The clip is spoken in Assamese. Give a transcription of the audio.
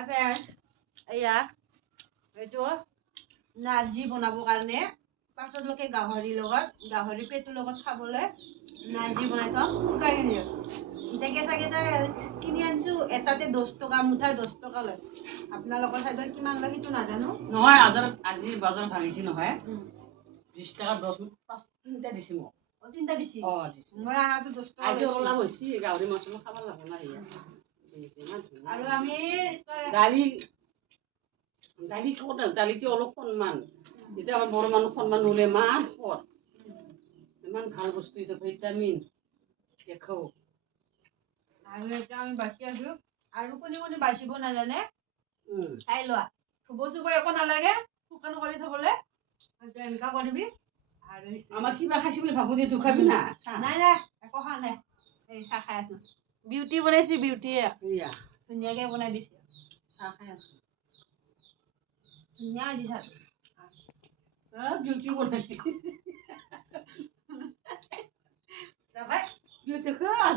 এয়া এইটো নাৰ্জী বনাবৰ কাৰণে পাছতলৈকে গাহৰি পেটুৰ লগত খাবলৈ নাৰ্জী বনাই থম শুকাই কিনে এতিয়া কেঁচা কেঁচা কিনি আনিছো এটাতে 10 টকা মুঠাই 10 টকা লয় আপোনালোকৰ চাইডত কিমান লয় সেইটো নাজানো নহয় আজি বজাৰ ভাঙিছি নহয় 20 টাকা 10 তিনটা দিছি মোক তিনটা দিছি দিছি মই আনাটো 10 টকা আজি অলপ হৈছে গাহৰি মাছ খাব লাগব না ইয়া আৰু আমি দালি ক'ত দালিটো অলপ সন্মান এতিয়া আমাৰ বড় মানুহ সন্মান হ'লে ইমান পদ ইমান ভাল বস্তু এটা ভিটামিন দেখো আৰু এটা আমি বাছি আছো আৰু কোনে বাচিব নাজানে চাই লোৱা থুব একো নালাগে শুকান কৰি থবলৈ এনেকা কৰিবি আৰু আমাৰ কিবা খাইছি বুলি ভাবো দে তোক খাবি না নাই একো খোৱা নাই এই চাহ খাই আছো বিউটি বনাইছি বিউটিয়ে ধুনীয়াকে বনাই দিছে চাহ খাই আছো ধুনীয়া হৈছে চাহ বিউটি বনাই বিউটি